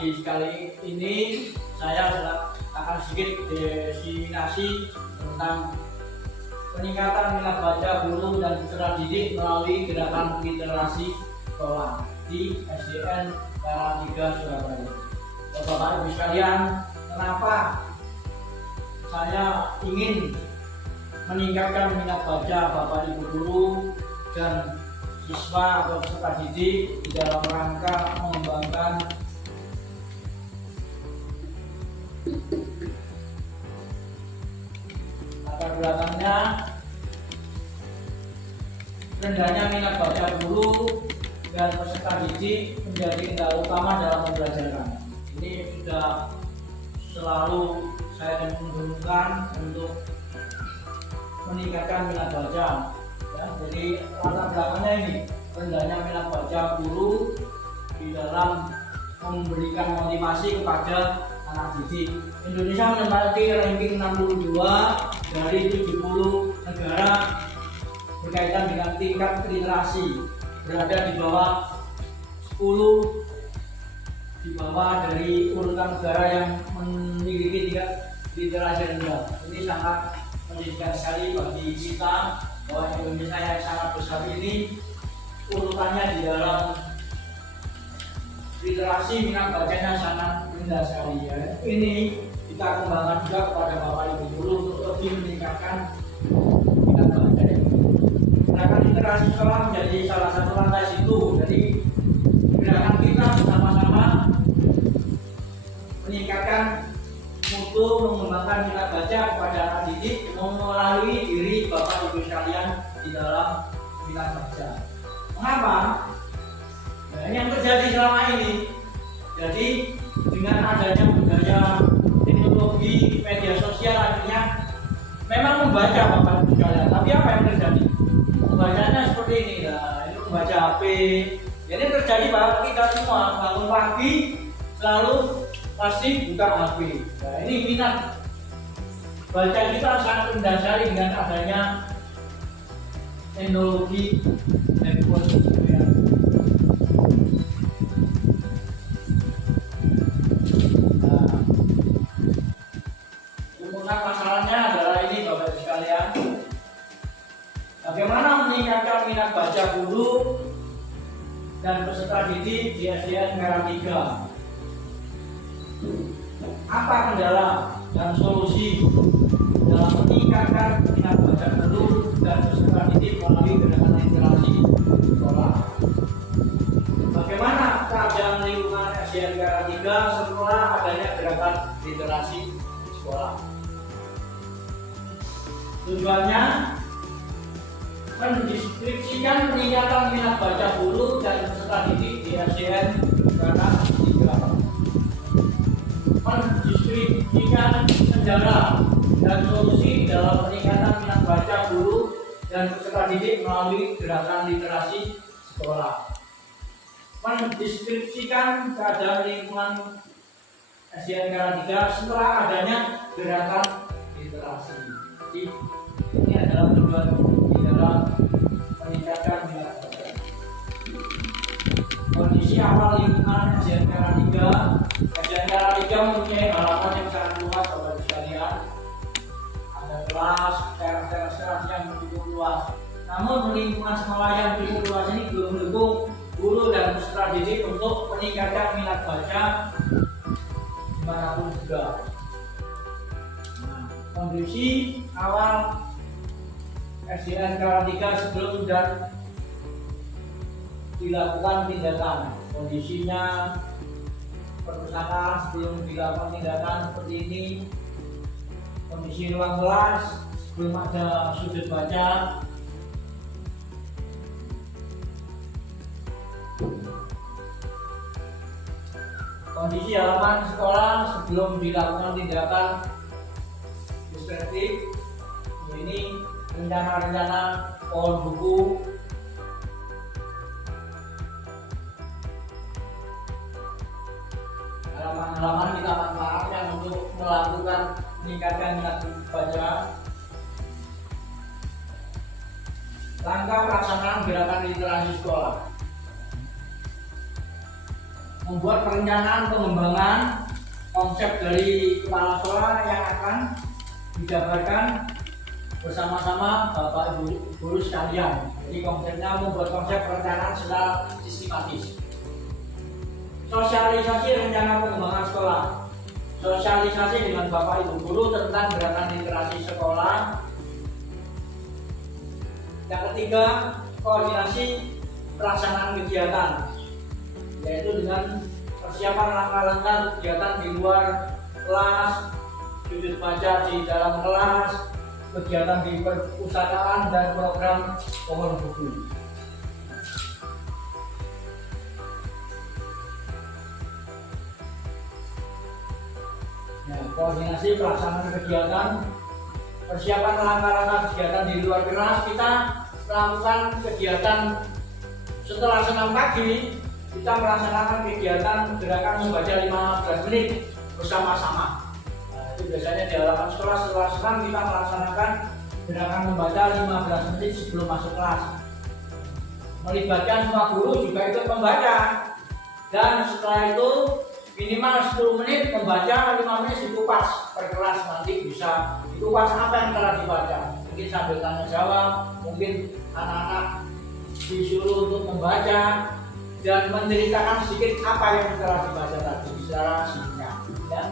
pagi sekali ini saya akan sedikit diseminasi tentang peningkatan minat baca guru dan peserta didik melalui gerakan literasi sekolah di SDN Karangtiga Surabaya. Bapak Ibu sekalian, kenapa saya ingin meningkatkan minat baca Bapak Ibu guru dan siswa atau peserta didik di dalam rangka mengembangkan latar belakangnya rendahnya minat baca guru dan peserta didik menjadi kendala utama dalam pembelajaran. Ini sudah selalu saya mendorongkan untuk meningkatkan minat baca. Ya, jadi latar belakangnya ini rendahnya minat baca guru di dalam memberikan motivasi kepada anak didik. Indonesia menempati ranking 62 dari 70 negara berkaitan dengan tingkat literasi, berada di bawah 10 dari urutan negara yang memiliki tingkat literasi rendah. Ini sangat menyedihkan sekali bagi kita bahwa Indonesia yang sangat besar ini urutannya di dalam literasi minat bacanya sangat rendah sekali ya. Ini kita kembangkan juga kepada Bapak Ibu guru untuk lebih meningkatkan minat baca. Gerakan literasi sekolah menjadi salah satu lantai situ. Jadi gerakan kita bersama-sama meningkatkan mutu mengembangkan minat baca kepada anak didik melalui diri Bapak Ibu sekalian di dalam minat baca. Mengapa? Nah, ini yang terjadi selama ini. Jadi dengan adanya budaya teknologi media sosial akhirnya memang membaca Bapak Ibu sekalian. Tapi apa yang terjadi? Membacanya seperti ini. Nah, ini membaca HP. Jadi terjadi bahwa kita semua bangun pagi selalu pasti buka HP. Nah, ini minat baca kita sangat rendah sekali dengan adanya teknologi handphone. Masalahnya adalah ini Bapak Ibu sekalian, bagaimana meningkatkan minat baca guru dan peserta didik di SDN Karangtiga. Apa kendala dan solusi dalam meningkatkan minat baca guru dan peserta didik melalui gerakan literasi sekolah? Bagaimana keadaan lingkungan SDN Karangtiga setelah adanya gerakan literasi sekolah? Tujuannya mendeskripsikan peningkatan minat baca guru dan peserta didik di SDN Karangtiga, mendeskripsikan kendala dan solusi dalam peningkatan minat baca guru dan peserta didik melalui gerakan literasi sekolah, mendeskripsikan keadaan lingkungan SDN Karangtiga setelah adanya gerakan literasi. Jadi, ini adalah tujuan di dalam meningkatkan minat baca. Kondisi awal lingkungan SDN Karangtiga. SDN Karangtiga mempunyai halaman yang sangat luas Bapak Ibu sekalian. Ada kelas, teras-teras yang cukup luas. Namun lingkungan sekolah yang cukup luas ini belum mendukung guru dan peserta didik untuk meningkatkan minat baca dimanapun juga. Kondisi awal SDN Karangtiga sebelum dan dilakukan tindakan. Kondisinya perpustakaan sebelum dilakukan tindakan seperti ini. Kondisi ruang kelas sebelum ada sudut baca. Kondisi halaman sekolah sebelum dilakukan tindakan deskriptif. Ini rencana-rencana pohon buku, halaman-halaman kita manfaatkan untuk melakukan meningkatkan minat baca. Langkah pelaksanaan gerakan literasi sekolah. membuat perencanaan pengembangan konsep dari kepala sekolah yang akan dijabarkan bersama-sama Bapak Ibu guru sekalian. Jadi konsepnya membuat konsep perencanaan secara sistematis. Sosialisasi rencana pengembangan sekolah. Sosialisasi dengan Bapak Ibu guru tentang gerakan literasi sekolah. Yang ketiga, koordinasi pelaksanaan kegiatan, yaitu dengan persiapan langkah-langkah kegiatan di luar kelas, sudut baca di dalam kelas, kegiatan di perpustakaan dan program pohon buku. Ya, koordinasi pelaksanaan kegiatan, persiapan langkah-langkah kegiatan di luar kelas. Kita melakukan kegiatan setelah senam pagi, kita melaksanakan kegiatan gerakan membaca 15 menit bersama-sama. Nah, itu biasanya di halaman sekolah setelah senam kita melaksanakan gerakan membaca 15 menit sebelum masuk kelas. Melibatkan semua guru juga ikut membaca, dan setelah itu minimal 10 menit membaca, 5 menit dikupas per kelas. Nanti bisa dikupas apa yang telah dibaca, mungkin sambil tanya jawab, mungkin anak-anak disuruh untuk membaca dan menceritakan sedikit apa yang telah dibaca tadi secara singkat, ya.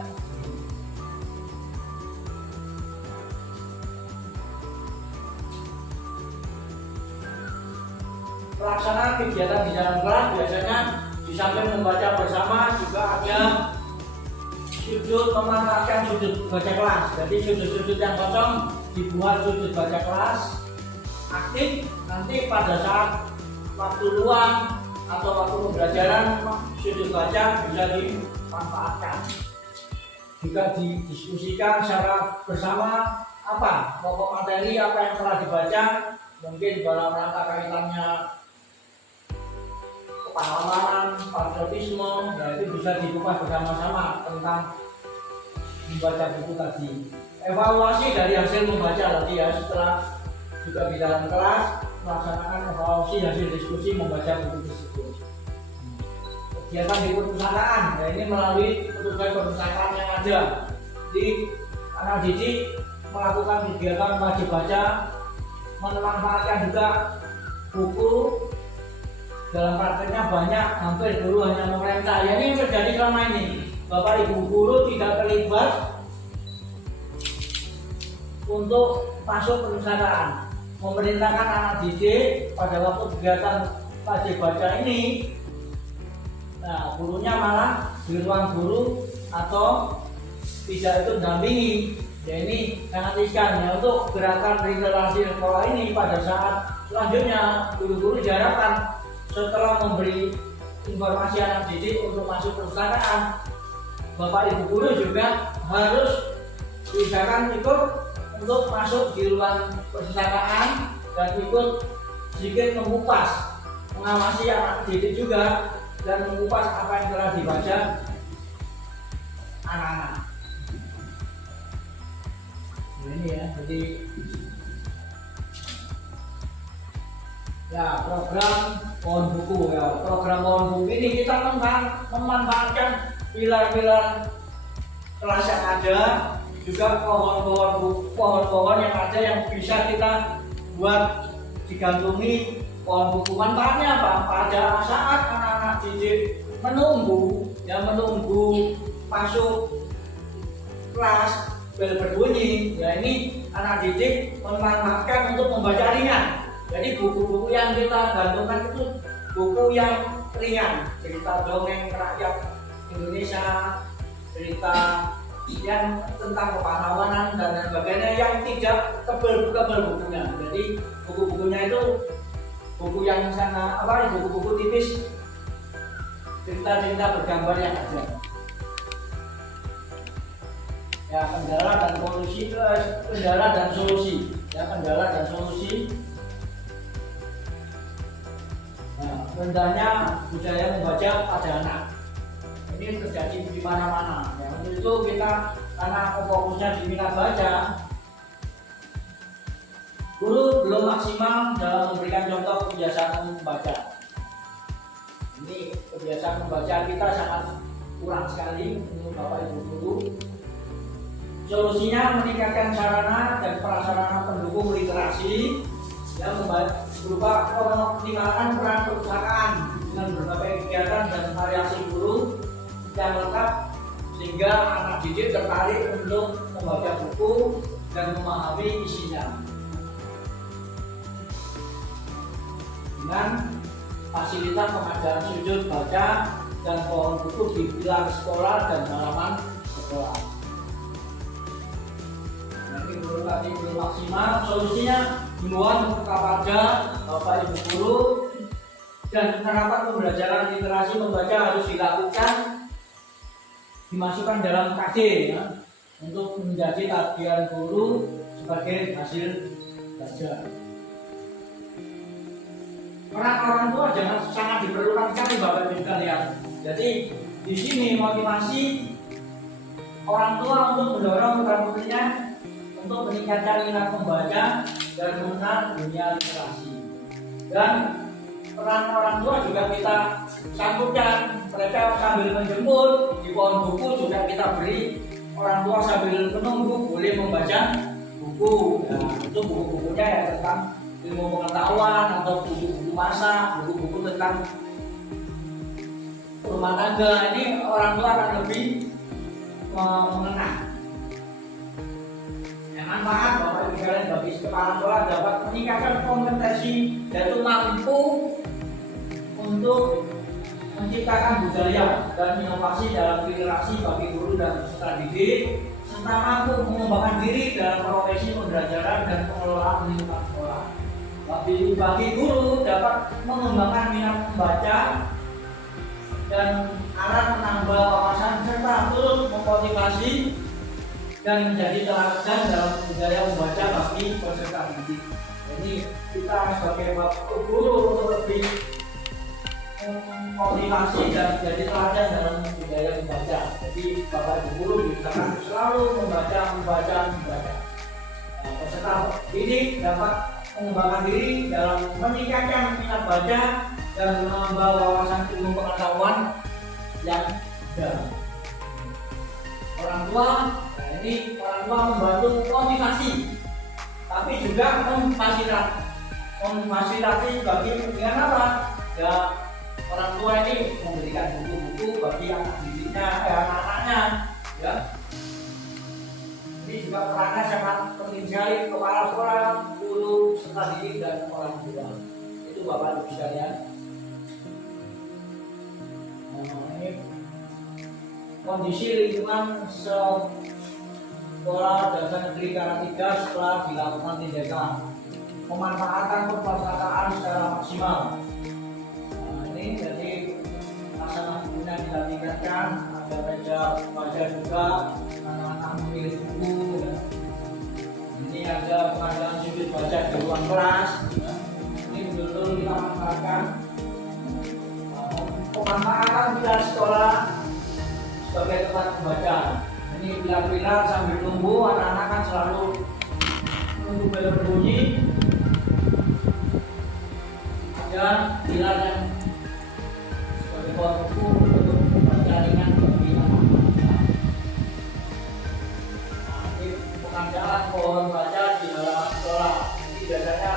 Pelaksanaan kegiatan di dalam kelas biasanya di samping membaca bersama juga ada sudut, memanfaatkan sudut baca kelas. Jadi sudut-sudut yang kosong dibuat sudut baca kelas aktif. Nanti pada saat waktu luang atau waktu pembelajaran, sudut baca bisa dimanfaatkan. Juga didiskusikan secara bersama apa pokok materi, apa yang telah dibaca, mungkin dalam rangka kaitannya kepahamanan, patriotisme, ya itu bisa dikupas bersama-sama tentang membaca buku tadi. Evaluasi dari hasil membaca tadi, ya, setelah juga di dalam kelas melaksanakan evaluasi hasil diskusi membaca buku tersebut. Kegiatan di perpustakaan, ya ini melalui petugas perpustakaan yang ada di anak didik melakukan kegiatan wajib baca, memanfaatkan juga buku. Dalam prakteknya banyak, hampir guru hanya memerintah. Ya ini yang terjadi selama ini. Bapak Ibu guru tidak terlibat untuk masuk perpustakaan, memerintahkan anak didik pada waktu kegiatan wajib baca ini. Nah, gurunya malah di ruang guru atau tidak itu mendampingi. Ya ini sangat riskan, ya. Untuk gerakan literasi sekolah ini pada saat selanjutnya guru-guru diharapkan setelah memberi informasi anak didik untuk masuk perpustakaan, Bapak Ibu guru juga harus diusahakan ikut untuk masuk di ruang perpustakaan dan ikut sedikit mengupas, mengawasi anak didik juga dan mengupas apa yang telah dibaca anak-anak. Ini ya, jadi ya program pohon buku, ya program pohon buku ini kita memanfaatkan pilar-pilar kelas yang ada, juga pohon-pohon yang ada yang bisa kita buat digantungi pohon buku. Manfaatnya apa? Pada saat anak-anak didik menunggu masuk kelas, bel berbunyi, ya ini anak didik memanfaatkan untuk membaca ringan. Jadi buku-buku yang kita gantungkan itu buku yang ringan, cerita dongeng rakyat Indonesia, cerita yang tentang kepahlawanan dan lain sebagainya, yang tidak tebal bukunya. Jadi buku-bukunya itu buku yang sangat buku-buku tipis, cerita-cerita bergambar yang ada. Ya, kendala dan solusi. Ya, kendala dan solusi. Nah, rendahnya budaya membaca pada anak. Ini terjadi di mana-mana. Ya, untuk itu kita karena fokusnya di minat baca, guru belum maksimal dalam memberikan contoh kebiasaan membaca. Ini kebiasaan membaca kita sangat kurang sekali untuk Bapak Ibu guru. Solusinya meningkatkan sarana dan prasarana pendukung literasi yang berupa mengoptimalkan peran perpustakaan dengan berbagai kegiatan dan variasi guru yang lengkap sehingga anak didik tertarik untuk membaca buku dan memahami isinya. Dengan fasilitas pengajaran sudut baca dan pohon buku di pilar sekolah dan halaman sekolah. Ini belum maksimal. Solusinya himbauan kepada Bapak Ibu guru dan penerapan pembelajaran literasi membaca harus dilakukan, dimasukkan dalam KJ ya, untuk menjadi tagihan guru sebagai hasil belajar. Peran orang tua sangat diperlukan sekali Bapak Ibu sekalian. Jadi di sini motivasi orang tua untuk mendorong putra-putrinya untuk meningkatkan minat membaca dan mengenal dunia literasi. Dan peran orang tua juga kita sambutkan, mereka sambil menjemput di pohon buku juga kita beri, orang tua sambil menunggu boleh membaca buku. Nah, itu buku-bukunya ya tentang ilmu pengetahuan atau buku-buku masak, buku-buku tentang rumah tangga. Ini orang tua akan lebih mengenal. Manfaat Bapak Ibu sekalian bagi kepala sekolah dapat meningkatkan kompetensi yaitu mampu untuk menciptakan budaya dan inovasi dalam literasi bagi guru dan peserta didik, serta mampu mengembangkan diri dalam profesi pembelajaran dan pengelolaan lingkungan sekolah. Bagi guru dapat mengembangkan minat membaca dan alat menambah wawasan serta turut memotivasi dan menjadi teladan dalam budaya membaca bagi peserta didik. Jadi kita sebagai Bapak guru untuk lebih motivasi dan menjadi teladan dalam budaya membaca. Jadi Bapak Ibu guru diusahakan selalu membaca. Peserta didik dapat mengembangkan diri dalam meningkatkan minat baca dan menambah wawasan ilmu pengetahuan yang ada. Orang tua, nah ini orang tua membantu motivasi, tapi juga memfasilitasi bagi dengan apa? Ya orang tua ini memberikan buku-buku bagi anak didiknya, anak-anaknya, ya. Ini juga perannya sangat penting sekali kepala sekolah, guru, peserta didik dan orang tua. Itu Bapak Ibu sekalian. Ini kondisi lingkungan sekolah dasar negeri Karangtiga setelah dilakukan tindakan pemanfaatan perpustakaan secara maksimal. Nah, ini jadi pelaksanaan bukunya kita tingkatkan, ada meja baca juga, anak-anak memilih buku. Ya. Ini ada pengajaran sudut baca di ruang kelas. Ya. Ini betul-betul kita manfaatkan. Pemanfaatan pilar sekolah sebagai tempat membaca. Ini pilar-pilar sambil tunggu, anak-anak kan selalu menunggu bel berbunyi. Ada pilar yang sebagai pohon buku untuk membaca ringan bagi anak-anak. Ini pengajaran pohon baca di halaman sekolah. Ini biasanya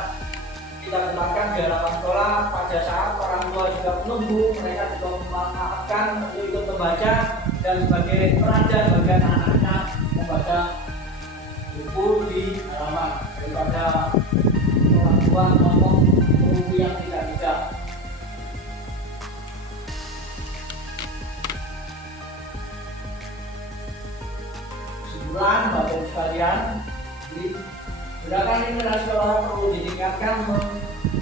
kita tempatkan di halaman sekolah pada saat orang tua juga menunggu, mereka juga memanfaatkan untuk ikut membaca dan sebagai pelajar bagi anak-anaknya membaca buku di halaman daripada orang tua ngomong buku yang tidak. Kesimpulan Bapak Ibu sekalian, gerakan literasi sekolah perlu ditingkatkan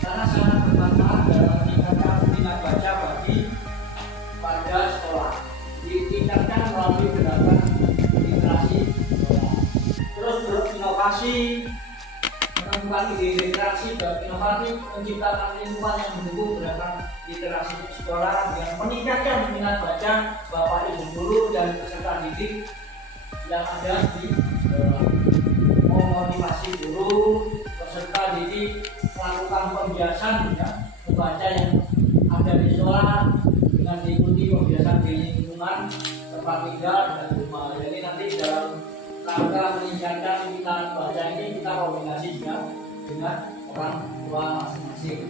karena sangat bermanfaat dalam meningkatkan minat baca bagi pada sekolah. Ditingkatkan melalui gerakan literasi sekolah. Terus berinovasi, menemukan ide literasi dan inovasi, menciptakan lingkungan yang mendukung gerakan literasi sekolah yang meningkatkan minat baca Bapak Ibu guru dan peserta didik yang ada di sekolah. Memotivasi guru, peserta didik melakukan pembiasan ya, membaca yang ada di sekolah dengan lingkungan tempat tinggal dan rumah. Jadi nanti dalam rangka meningkatkan minat baca ini kita koordinasi juga dengan orang tua masing-masing.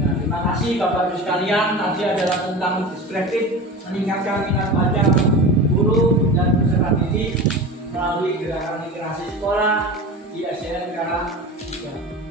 Ya, terima kasih Bapak Ibu sekalian. Tadi adalah tentang deskriptif meningkatkan minat baca guru dan peserta didik melalui gerakan literasi sekolah di SDN Karang 3.